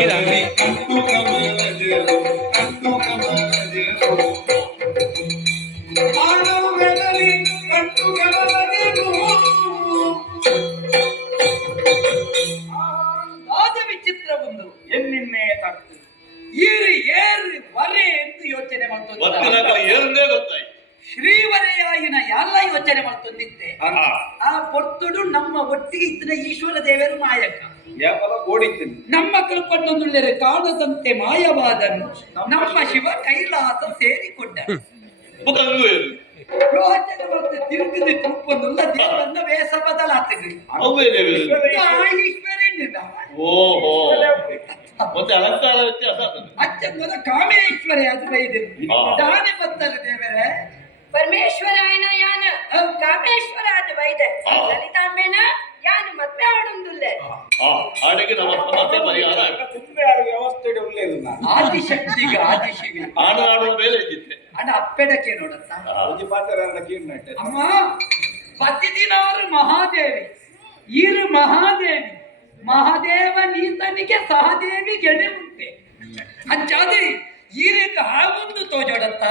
ಶ್ರೀರಾಮಿ ಕಂಟು ಕಮಲಜರು ಕಂಟು ಕಮಲಜರು ಆನವದಲ್ಲಿ ಕಂಟು ಕಮಲಜರು ಆದ ವಿಚಿತ್ರ ಒಂದು ಎನ್ನಿನ್ನೇ ತಟ್ಟು ಈರು ಏರು ವರೆ ಎಂದು ಯೋಚನೆ ಮಾಡ್ತೊಂದಿದ್ದೆ ಏನಂದೇ ಗೊತ್ತಾಯ್ತು ಶ್ರೀವರೆಯಾಯಿನ ಎಲ್ಲ ಯೋಚನೆ ಮಾಡ್ತೊಂದಿದ್ದೆ ಆ ಪೊರ್ತುಡು ನಮ್ಮ ಒಟ್ಟಿಗೆ ಇದ್ದ ಈಶ್ವರ ದೇವರು ಮಾಯಕ ಯಾವಲ ಓಡಿದ್ದೀನಿ ನಮ್ಮ ಕಲ್ಪನ್ನೊಂದುಳ್ಳೆರೆ ಕಾಣದಂತೆ ಮಾಯವಾದನು ನಮ್ಮ ಶಿವ ಕೈಲಾಸ ಸೇರಿಕೊಂಡ ಯೋಚನೆ ಮಾಡ್ತೆ ತಿರುಗಿದೆ ತುಪ್ಪನ್ನುಲ್ಲ ದೇವರನ್ನ ವೇಷ ಬದಲಾತಗೆ ಈಶ್ವರನಿಲ್ಲ ಓಹೋ ಮತ್ತೆ ಅಲಂಕಾರ ವ್ಯತ್ಯಾಸ ಅಚ್ಚಂದನ ಕಾಮೇಶ್ವರಿ ಅದು ಬೈದೆ ದಾನಿ ಬತ್ತಲ್ಲ ದೇವರೇ ಪರಮೇಶ್ವರಾಯನ ಯಾನ ಕಾಮೇಶ್ವರ ಅದು ವೈದೆ ಲಲಿತಾಂಬೆನ ಯಾನ ಮದ್ವೆ ಆಡೊಂದುಲ್ಲೆ ಹಾಡಿಗೆ ನಮ್ಮ ಸಮಸ್ಯೆ ಪರಿಹಾರ ತುಂಬೆ ಆಡ ವ್ಯವಸ್ಥೆ ಉಳ್ಳೇದಿಲ್ಲ ಆದಿಶಕ್ತಿಗೆ ಆದಿಶಿವಿ ಹಾಡು ಆಡುವ ಮೇಲೆ ಇದ್ದಿತ್ತೆ ಅಣ್ಣ ಅಪ್ಪೆಡಕ್ಕೆ ನೋಡತ್ತ ಒಂಜಿ ಪಾತ್ರ ಅಂತ ಕೀರ್ನಟ್ಟೆ ಅಮ್ಮ ಪತಿದಿನಾರು ಮಹಾದೇವಿ ಈರು ಮಹಾದೇವಿ ಮಹಾದೇವ ನೀತನಿಗೆ ಸಹದೇವಿ ಗೆಡೆ ಉಂಟೆ ಅಂಚಾದು ಈರಿಗೆ ಹಾಗೊಂದು ತೋಜೋಡತ್ತ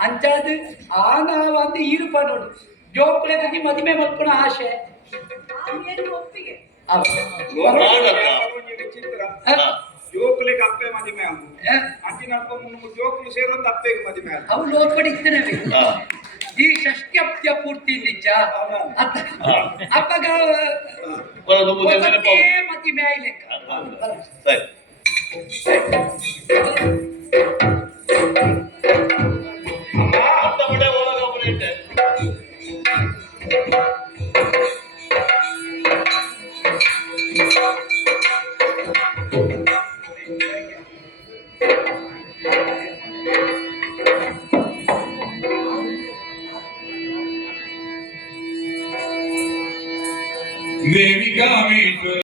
ಅಂಚಾದು ಆ ನಾವಂದು ಈರು ಪಡೋಡು ಜೋಕ್ಳೆಗಾಗಿ ಮದುವೆ ಮಲ್ಕೊಳ ಆಶೆ ಒಪ್ಪಿಗೆ ವಿಚಿತ್ರ ಜೋಕುಲಿಗೆ ಅಪ್ಪೆ ಮದಿಮೆ ಆಗು ಅಂಚಿನ ಅಪ್ಪ ಮುನ್ನು ಜೋಕುಲು ಸೇರೊಂದು ಅಪ್ಪೆಗೆ ಮದಿಮೆ ಆಗು ಅವು ಲೋಪಡಿಸ್ತೇನೆ ಈ ಷಷ್ಟ್ಯಪ್ತ್ಯ ಪೂರ್ತಿ ನಿಜ ಅಪ್ಪಗ ಮದುವೆ ಆಯ್ಲೆಕ್ಕ ದೇವಿ ಕಾಮೇಶ್ವರ